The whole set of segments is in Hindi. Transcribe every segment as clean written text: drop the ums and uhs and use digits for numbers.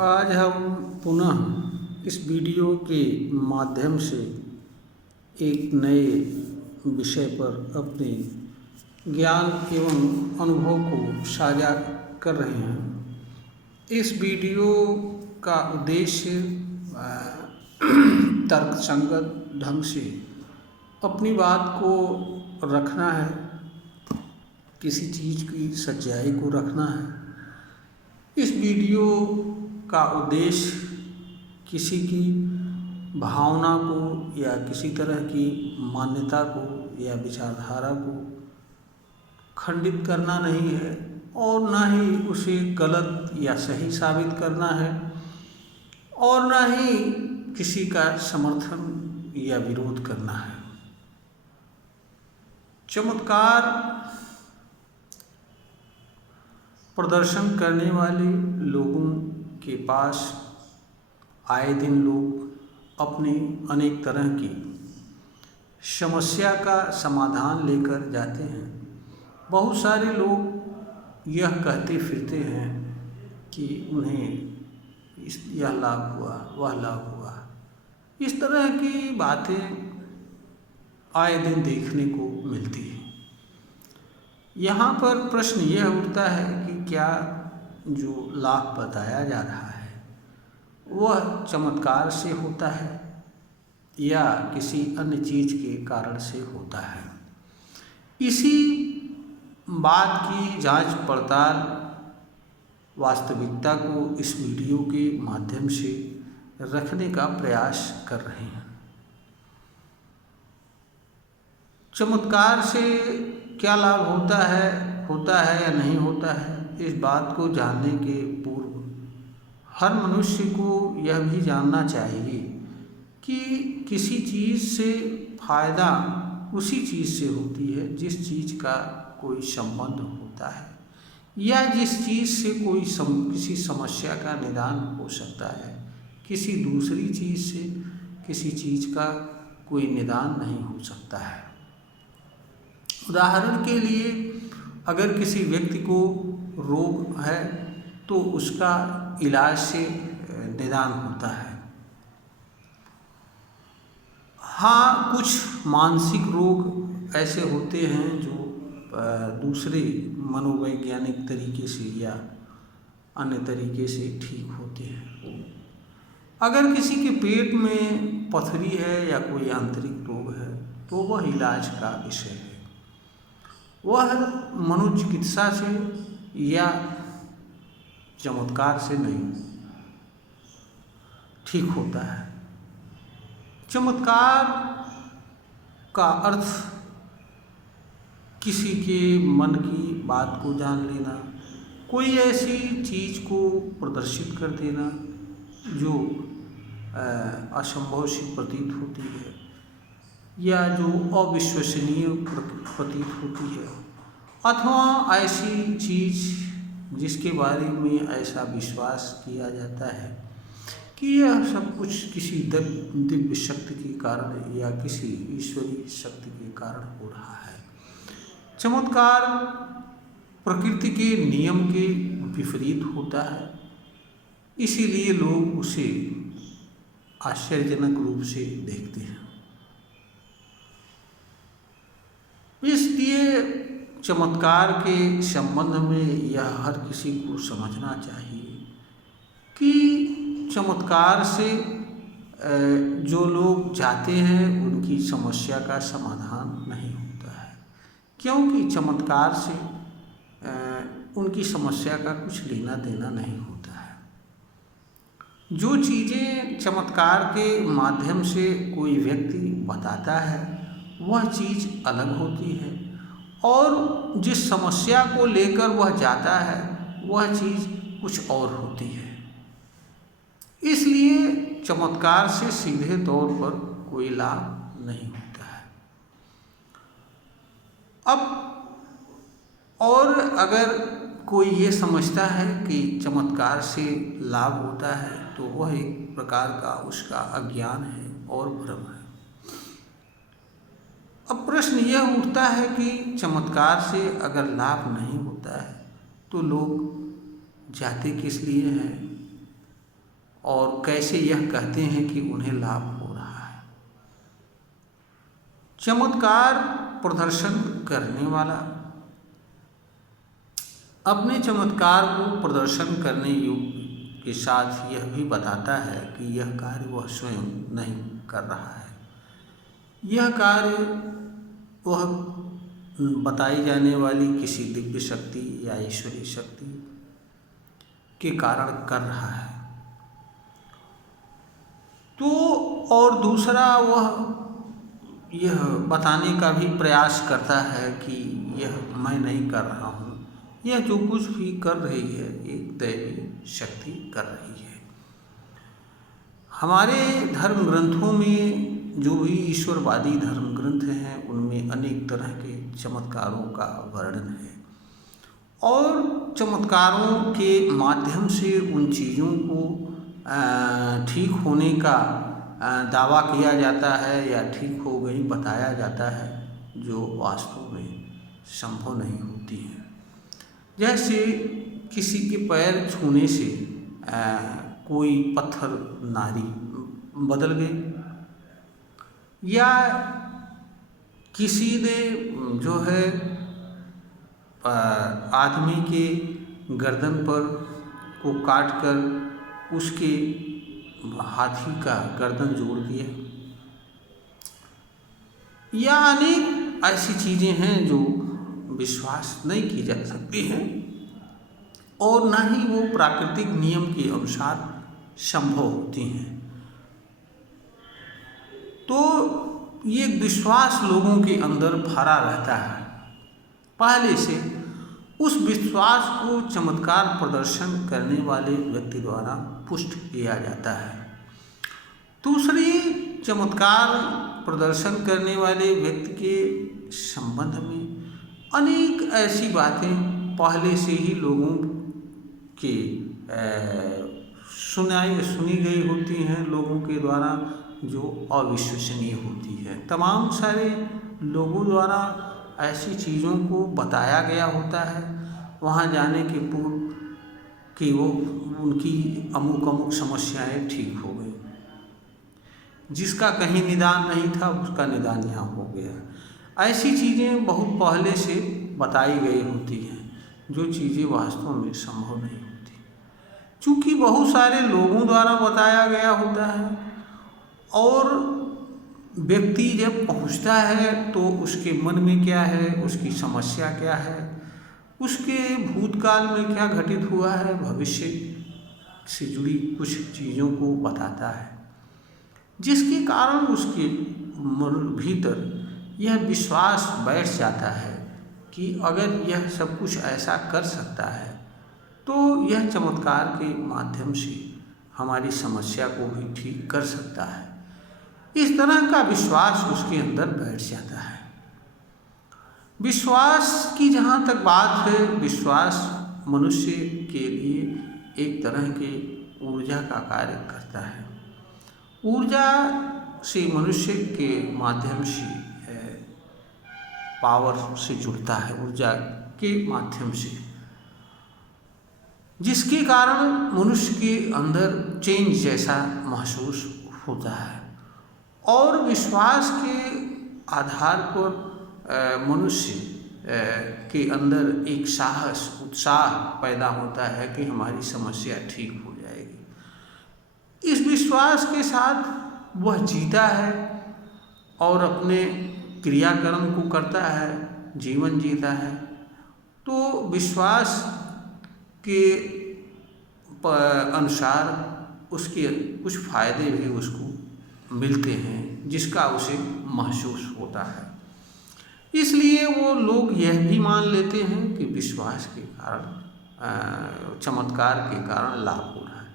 आज हम पुनः इस वीडियो के माध्यम से एक नए विषय पर अपने ज्ञान एवं अनुभव को साझा कर रहे हैं। इस वीडियो का उद्देश्य तर्कसंगत ढंग से अपनी बात को रखना है, किसी चीज़ की सच्चाई को रखना है। इस वीडियो का उद्देश्य किसी की भावना को या किसी तरह की मान्यता को या विचारधारा को खंडित करना नहीं है और ना ही उसे गलत या सही साबित करना है और ना ही किसी का समर्थन या विरोध करना है। चमत्कार प्रदर्शन करने वाले लोगों के पास आए दिन लोग अपने अनेक तरह की समस्या का समाधान लेकर जाते हैं। बहुत सारे लोग यह कहते फिरते हैं कि उन्हें यह लाभ हुआ, वह लाभ हुआ। इस तरह की बातें आए दिन देखने को मिलती है। यहाँ पर प्रश्न यह उठता है कि क्या जो लाभ बताया जा रहा है वह चमत्कार से होता है या किसी अन्य चीज़ के कारण से होता है। इसी बात की जांच पड़ताल वास्तविकता को इस वीडियो के माध्यम से रखने का प्रयास कर रहे हैं। चमत्कार से क्या लाभ होता है या नहीं होता है, इस बात को जानने के पूर्व हर मनुष्य को यह भी जानना चाहिए कि किसी चीज़ से फायदा उसी चीज़ से होती है जिस चीज़ का कोई संबंध होता है या जिस चीज़ से किसी समस्या का निदान हो सकता है। किसी दूसरी चीज़ से किसी चीज़ का कोई निदान नहीं हो सकता है। उदाहरण के लिए अगर किसी व्यक्ति को रोग है तो उसका इलाज से निदान होता है। हाँ, कुछ मानसिक रोग ऐसे होते हैं जो दूसरे मनोवैज्ञानिक तरीके से या अन्य तरीके से ठीक होते हैं। अगर किसी के पेट में पथरी है या कोई आंतरिक रोग है तो वह इलाज का विषय है। वह मनोचिकित्सा से या चमत्कार से नहीं ठीक होता है। चमत्कार का अर्थ किसी के मन की बात को जान लेना, कोई ऐसी चीज़ को प्रदर्शित कर देना जो असंभव सी प्रतीत होती है या जो अविश्वसनीय प्रतीत होती है, अथवा ऐसी चीज़ जिसके बारे में ऐसा विश्वास किया जाता है कि यह सब कुछ किसी दिव्य शक्ति के कारण या किसी ईश्वरीय शक्ति के कारण हो रहा है। चमत्कार प्रकृति के नियम के विपरीत होता है, इसीलिए लोग उसे आश्चर्यजनक रूप से देखते हैं। इसलिए चमत्कार के संबंध में यह हर किसी को समझना चाहिए कि चमत्कार से जो लोग जाते हैं उनकी समस्या का समाधान नहीं होता है, क्योंकि चमत्कार से उनकी समस्या का कुछ लेना देना नहीं होता है। जो चीज़ें चमत्कार के माध्यम से कोई व्यक्ति बताता है वह चीज़ अलग होती है और जिस समस्या को लेकर वह जाता है वह चीज़ कुछ और होती है। इसलिए चमत्कार से सीधे तौर पर कोई लाभ नहीं होता है। अब और अगर कोई ये समझता है कि चमत्कार से लाभ होता है तो वह एक प्रकार का उसका अज्ञान है और भ्रम है। अब प्रश्न यह उठता है कि चमत्कार से अगर लाभ नहीं होता है तो लोग जाते किस लिए हैं और कैसे यह कहते हैं कि उन्हें लाभ हो रहा है। चमत्कार प्रदर्शन करने वाला अपने चमत्कार को प्रदर्शन करने योग्य के साथ यह भी बताता है कि यह कार्य वह स्वयं नहीं कर रहा है, यह कार्य वह बताई जाने वाली किसी दिव्य शक्ति या ईश्वरीय शक्ति के कारण कर रहा है। तो और दूसरा वह यह बताने का भी प्रयास करता है कि यह मैं नहीं कर रहा हूँ, यह जो कुछ भी कर रही है एक दैवी शक्ति कर रही है। हमारे धर्म ग्रंथों में जो भी ईश्वरवादी धर्म ग्रंथ हैं उनमें अनेक तरह के चमत्कारों का वर्णन है और चमत्कारों के माध्यम से उन चीज़ों को ठीक होने का दावा किया जाता है या ठीक हो गई बताया जाता है, जो वास्तव में संभव नहीं होती है। जैसे किसी के पैर छूने से कोई पत्थर नारी बदल गई, या किसी ने जो है आदमी के गर्दन पर को काट कर उसके हाथी का गर्दन जोड़ दिया, या अनेक ऐसी चीज़ें हैं जो विश्वास नहीं की जा सकती हैं और न ही वो प्राकृतिक नियम के अनुसार संभव होती हैं। तो ये विश्वास लोगों के अंदर भरा रहता है, पहले से उस विश्वास को चमत्कार प्रदर्शन करने वाले व्यक्ति द्वारा पुष्ट किया जाता है। दूसरी, चमत्कार प्रदर्शन करने वाले व्यक्ति के संबंध में अनेक ऐसी बातें पहले से ही लोगों के सुनी गई होती हैं, लोगों के द्वारा जो अविश्वसनीय होती है। तमाम सारे लोगों द्वारा ऐसी चीज़ों को बताया गया होता है वहाँ जाने के पूर्व कि वो उनकी अमुक समस्याएं ठीक हो गई, जिसका कहीं निदान नहीं था उसका निदान यहाँ हो गया। ऐसी चीज़ें बहुत पहले से बताई गई होती हैं जो चीज़ें वास्तव में संभव नहीं होती, चूँकि बहुत सारे लोगों द्वारा बताया गया होता है और व्यक्ति जब पहुँचता है तो उसके मन में क्या है, उसकी समस्या क्या है, उसके भूतकाल में क्या घटित हुआ है, भविष्य से जुड़ी कुछ चीज़ों को बताता है, जिसके कारण उसके मन भीतर यह विश्वास बैठ जाता है कि अगर यह सब कुछ ऐसा कर सकता है तो यह चमत्कार के माध्यम से हमारी समस्या को भी ठीक कर सकता है। इस तरह का विश्वास उसके अंदर बैठ जाता है। विश्वास की जहाँ तक बात है, विश्वास मनुष्य के लिए एक तरह के ऊर्जा का कार्य करता है। ऊर्जा से मनुष्य के माध्यम से पावर से जुड़ता है, ऊर्जा के माध्यम से, जिसके कारण मनुष्य के अंदर चेंज जैसा महसूस होता है और विश्वास के आधार पर मनुष्य के अंदर एक साहस, उत्साह पैदा होता है कि हमारी समस्या ठीक हो जाएगी। इस विश्वास के साथ वह जीता है और अपने क्रियाकर्म को करता है, जीवन जीता है। तो विश्वास के अनुसार उसके कुछ फायदे भी उसको मिलते हैं जिसका उसे महसूस होता है। इसलिए वो लोग यह भी मान लेते हैं कि विश्वास के कारण, चमत्कार के कारण लाभ हो रहा है।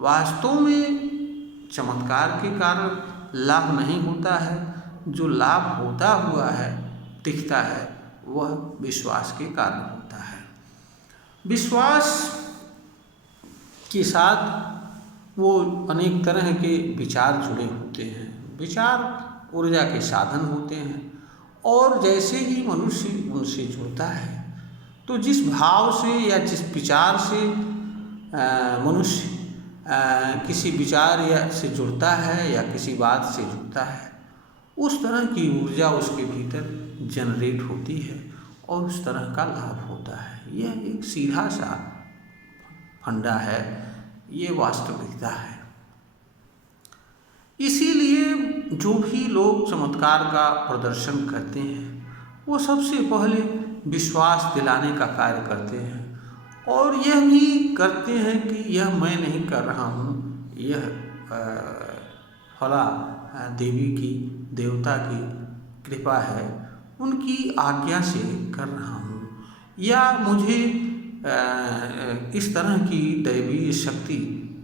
वास्तव में चमत्कार के कारण लाभ नहीं होता है, जो लाभ होता हुआ है दिखता है वह विश्वास के कारण होता है। विश्वास के साथ वो अनेक तरह के विचार जुड़े होते हैं। विचार ऊर्जा के साधन होते हैं और जैसे ही मनुष्य उनसे जुड़ता है तो जिस भाव से या जिस विचार से मनुष्य किसी विचार या से जुड़ता है या किसी बात से जुड़ता है, उस तरह की ऊर्जा उसके भीतर जनरेट होती है और उस तरह का लाभ होता है। यह एक सीधा सा फंडा है, ये वास्तविकता है। इसीलिए जो भी लोग चमत्कार का प्रदर्शन करते हैं वो सबसे पहले विश्वास दिलाने का कार्य करते हैं और यह भी करते हैं कि यह मैं नहीं कर रहा हूँ, यह फला देवी की, देवता की कृपा है, उनकी आज्ञा से कर रहा हूँ, या मुझे इस तरह की दैवीय शक्ति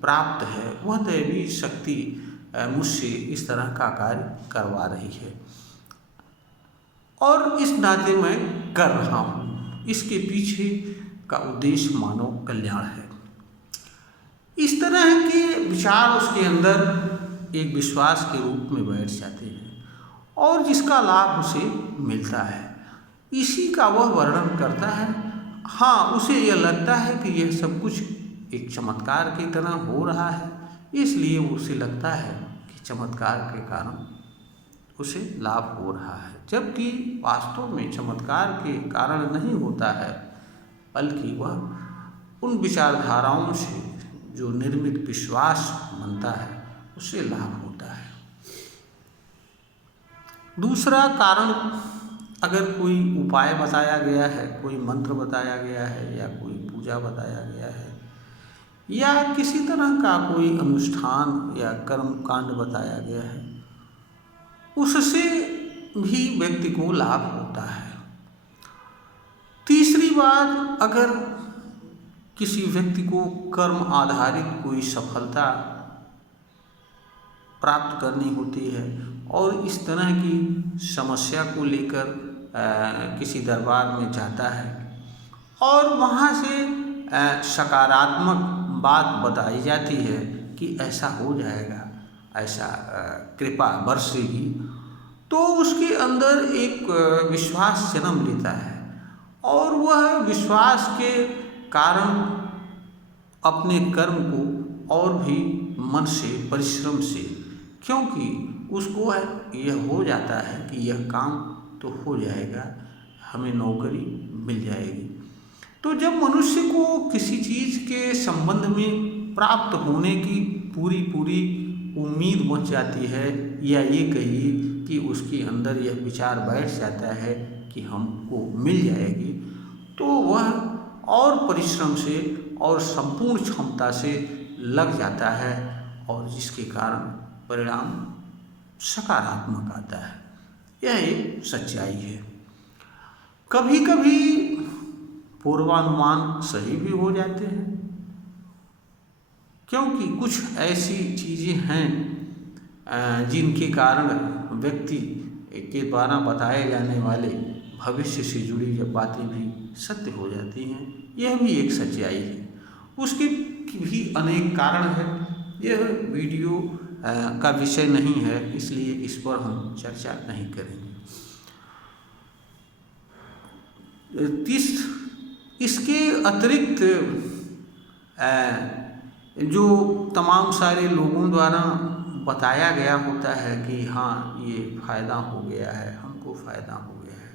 प्राप्त है, वह दैवीय शक्ति मुझसे इस तरह का कार्य करवा रही है और इस नाते मैं कर रहा हूँ। इसके पीछे का उद्देश्य मानव कल्याण है। इस तरह के विचार उसके अंदर एक विश्वास के रूप में बैठ जाते हैं और जिसका लाभ उसे मिलता है, इसी का वह वर्णन करता है। हाँ, उसे यह लगता है कि यह सब कुछ एक चमत्कार की तरह हो रहा है, इसलिए उसे लगता है कि चमत्कार के कारण उसे लाभ हो रहा है, जबकि वास्तव में चमत्कार के कारण नहीं होता है, बल्कि वह उन विचारधाराओं से जो निर्मित विश्वास बनता है उससे लाभ होता है। दूसरा कारण, अगर कोई उपाय बताया गया है, कोई मंत्र बताया गया है या कोई पूजा बताया गया है या किसी तरह का कोई अनुष्ठान या कर्म कांड बताया गया है, उससे भी व्यक्ति को लाभ होता है। तीसरी बात, अगर किसी व्यक्ति को कर्म आधारित कोई सफलता प्राप्त करनी होती है और इस तरह की समस्या को लेकर किसी दरबार में जाता है और वहाँ से सकारात्मक बात बताई जाती है कि ऐसा हो जाएगा, ऐसा कृपा बरसेगी, तो उसके अंदर एक विश्वास जन्म लेता है और वह विश्वास के कारण अपने कर्म को और भी मन से, परिश्रम से, क्योंकि उसको यह हो जाता है कि यह काम तो हो जाएगा, हमें नौकरी मिल जाएगी। तो जब मनुष्य को किसी चीज़ के संबंध में प्राप्त होने की पूरी उम्मीद बच जाती है, या ये कहिए कि उसके अंदर यह विचार बैठ जाता है कि हमको मिल जाएगी, तो वह और परिश्रम से और संपूर्ण क्षमता से लग जाता है और जिसके कारण परिणाम सकारात्मक आता है। यह एक सच्चाई है। कभी कभी पूर्वानुमान सही भी हो जाते हैं, क्योंकि कुछ ऐसी चीज़ें हैं जिनके कारण व्यक्ति के द्वारा बताए जाने वाले भविष्य से जुड़ी बातें भी सत्य हो जाती हैं। यह भी एक सच्चाई है। उसके भी अनेक कारण हैं। यह वीडियो का विषय नहीं है, इसलिए इस पर हम चर्चा नहीं करेंगे। इसके अतिरिक्त जो तमाम सारे लोगों द्वारा बताया गया होता है कि हाँ ये फ़ायदा हो गया है, हमको फ़ायदा हो गया है,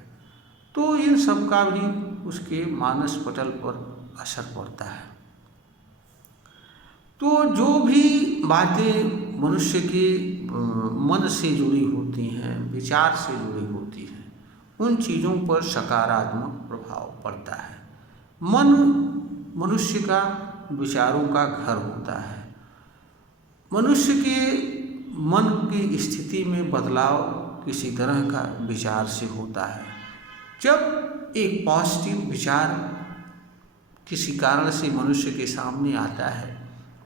तो इन सब का भी उसके मानस पटल पर असर पड़ता है। तो जो भी बातें मनुष्य के मन से जुड़ी होती हैं, विचार से जुड़ी होती हैं, उन चीज़ों पर सकारात्मक प्रभाव पड़ता है। मन मनुष्य का विचारों का घर होता है। मनुष्य के मन की स्थिति में बदलाव किसी तरह का विचार से होता है। जब एक पॉजिटिव विचार किसी कारण से मनुष्य के सामने आता है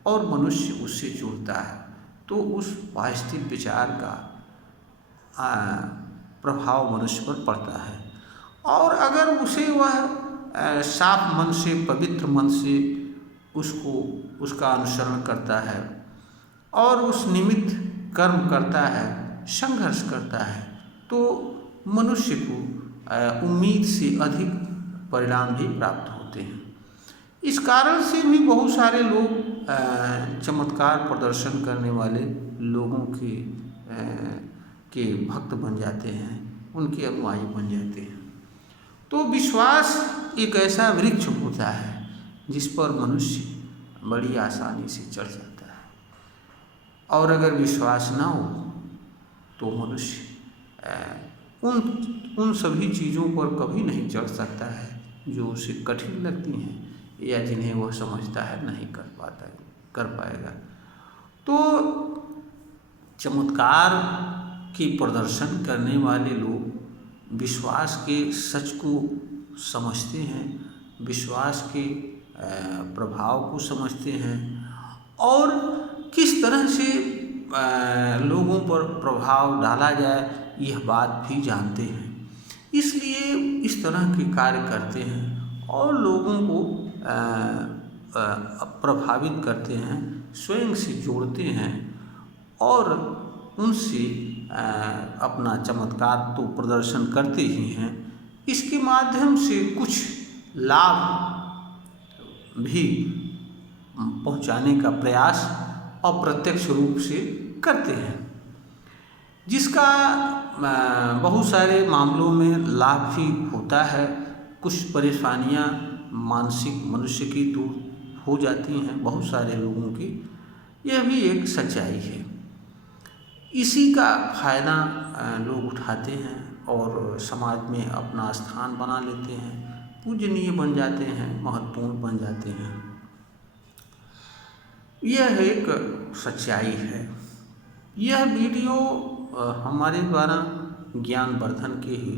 और मनुष्य उससे जुड़ता है, तो उस पॉजिटिव विचार का प्रभाव मनुष्य पर पड़ता है। और अगर उसे वह साफ मन से, पवित्र मन से उसका अनुसरण करता है और उस निमित्त कर्म करता है, संघर्ष करता है, तो मनुष्य को उम्मीद से अधिक परिणाम भी प्राप्त होते हैं। इस कारण से भी बहुत सारे लोग चमत्कार प्रदर्शन करने वाले लोगों के भक्त बन जाते हैं, उनके अनुयायी बन जाते हैं। तो विश्वास एक ऐसा वृक्ष होता है जिस पर मनुष्य बड़ी आसानी से चढ़ जाता है, और अगर विश्वास ना हो तो मनुष्य उन सभी चीज़ों पर कभी नहीं चढ़ सकता है जो उसे कठिन लगती हैं या जिन्हें वह समझता है नहीं कर पाएगा। तो चमत्कार के प्रदर्शन करने वाले लोग विश्वास के सच को समझते हैं, विश्वास के प्रभाव को समझते हैं, और किस तरह से लोगों पर प्रभाव डाला जाए यह बात भी जानते हैं। इसलिए इस तरह के कार्य करते हैं और लोगों को प्रभावित करते हैं, स्वयं से जोड़ते हैं और उनसे अपना चमत्कार तो प्रदर्शन करते ही हैं, इसके माध्यम से कुछ लाभ भी पहुंचाने का प्रयास अप्रत्यक्ष रूप से करते हैं, जिसका बहुत सारे मामलों में लाभ भी होता है। कुछ परेशानियां मानसिक मनुष्य की दूर हो जाती हैं बहुत सारे लोगों की, यह भी एक सच्चाई है। इसी का फायदा लोग उठाते हैं और समाज में अपना स्थान बना लेते हैं, पूजनीय बन जाते हैं, महत्वपूर्ण बन जाते हैं। यह एक सच्चाई है। यह वीडियो हमारे द्वारा ज्ञानवर्धन के ही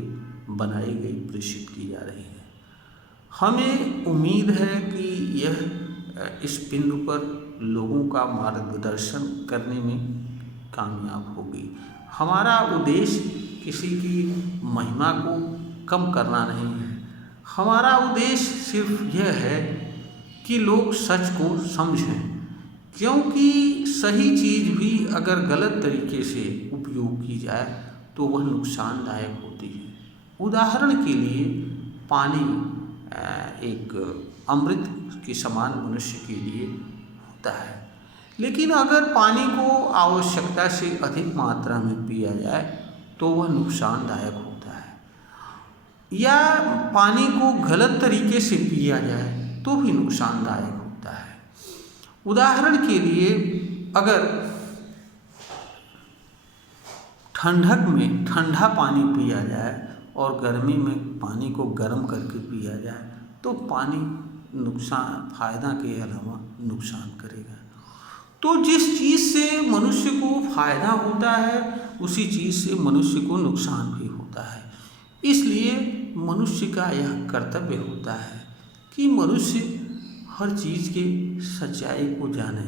बनाई गई प्रेषित की जा रही है। हमें उम्मीद है कि यह इस बिंदु पर लोगों का मार्गदर्शन करने में कामयाब होगी। हमारा उद्देश्य किसी की महिमा को कम करना नहीं है, हमारा उद्देश्य सिर्फ यह है कि लोग सच को समझें, क्योंकि सही चीज़ भी अगर गलत तरीके से उपयोग की जाए तो वह नुकसानदायक होती है। उदाहरण के लिए पानी एक अमृत के समान मनुष्य के लिए होता है, लेकिन अगर पानी को आवश्यकता से अधिक मात्रा में पिया जाए तो वह नुकसानदायक होता है, या पानी को गलत तरीके से पिया जाए तो भी नुकसानदायक होता है। उदाहरण के लिए अगर ठंडक में ठंडा पानी पिया जाए और गर्मी में पानी को गर्म करके पिया जाए तो पानी फायदा के अलावा नुकसान करेगा। तो जिस चीज़ से मनुष्य को फायदा होता है उसी चीज़ से मनुष्य को नुकसान भी होता है। इसलिए मनुष्य का यह कर्तव्य होता है कि मनुष्य हर चीज़ के सच्चाई को जाने,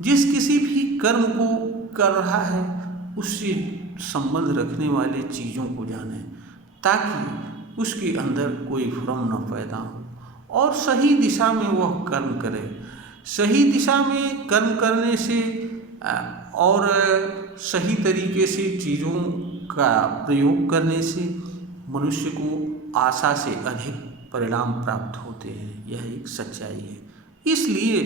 जिस किसी भी कर्म को कर रहा है उससे संबंध रखने वाले चीज़ों को जाने, ताकि उसके अंदर कोई भ्रम न पैदा हो और सही दिशा में वह कर्म करे। सही दिशा में कर्म करने से और सही तरीके से चीज़ों का प्रयोग करने से मनुष्य को आशा से अधिक परिणाम प्राप्त होते हैं। यह एक सच्चाई है। इसलिए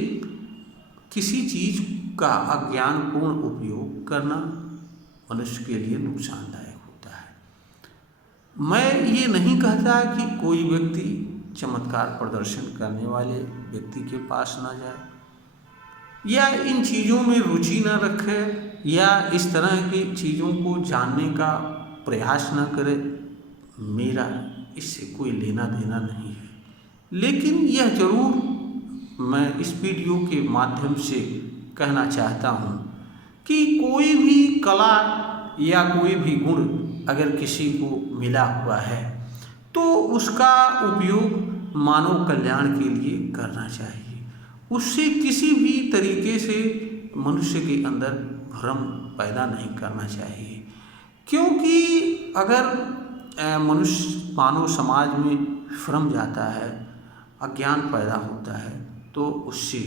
किसी चीज़ का अज्ञानपूर्ण उपयोग करना मनुष्य के लिए नुकसानदायक होता है। मैं ये नहीं कहता कि कोई व्यक्ति चमत्कार प्रदर्शन करने वाले व्यक्ति के पास ना जाए या इन चीज़ों में रुचि न रखे या इस तरह की चीज़ों को जानने का प्रयास न करे। मेरा इससे कोई लेना देना नहीं है, लेकिन यह ज़रूर मैं इस वीडियो के माध्यम से कहना चाहता हूँ कि कोई भी कला या कोई भी गुण अगर किसी को मिला हुआ है तो उसका उपयोग मानव कल्याण के लिए करना चाहिए। उससे किसी भी तरीके से मनुष्य के अंदर भ्रम पैदा नहीं करना चाहिए, क्योंकि अगर मनुष्य मानव समाज में भ्रम जाता है, अज्ञान पैदा होता है तो उससे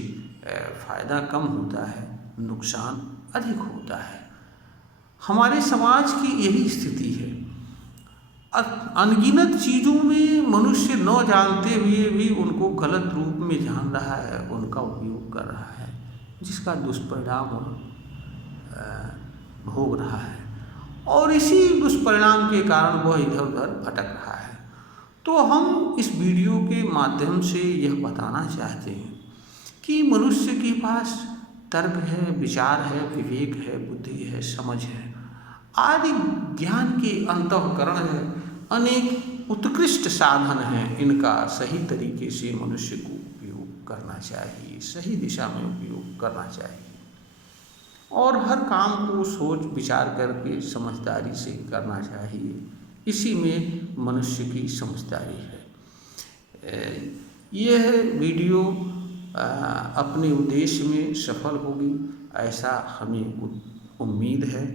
फायदा कम होता है, नुकसान अधिक होता है। हमारे समाज की यही स्थिति है। अनगिनत चीज़ों में मनुष्य न जानते हुए भी उनको गलत रूप में जान रहा है, उनका उपयोग कर रहा है, जिसका दुष्परिणाम भोग रहा है और इसी दुष्परिणाम के कारण वह इधर उधर भटक रहा है। तो हम इस वीडियो के माध्यम से यह बताना चाहते हैं कि मनुष्य के पास तर्क है, विचार है, विवेक है, बुद्धि है, समझ है, आदि ज्ञान के अंतःकरण है, अनेक उत्कृष्ट साधन हैं। इनका सही तरीके से मनुष्य को उपयोग करना चाहिए, सही दिशा में उपयोग करना चाहिए और हर काम को सोच विचार करके समझदारी से करना चाहिए। इसी में मनुष्य की समझदारी है। यह वीडियो अपने उद्देश्य में सफल होगी, ऐसा हमें उम्मीद है।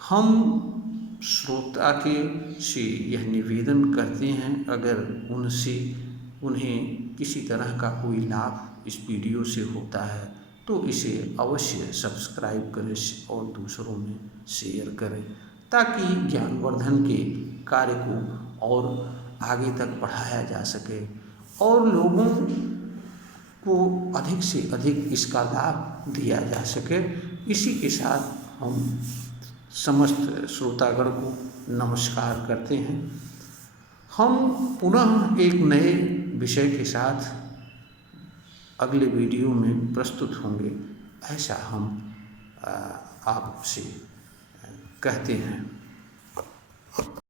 हम श्रोता के से यह निवेदन करते हैं, अगर उन्हें किसी तरह का कोई लाभ इस वीडियो से होता है तो इसे अवश्य सब्सक्राइब करें और दूसरों में शेयर करें, ताकि ज्ञानवर्धन के कार्य को और आगे तक बढ़ाया जा सके और लोगों को अधिक से अधिक इसका लाभ दिया जा सके। इसी के साथ हम समस्त श्रोतागण को नमस्कार करते हैं। हम पुनः एक नए विषय के साथ अगले वीडियो में प्रस्तुत होंगे, ऐसा हम आपसे कहते हैं।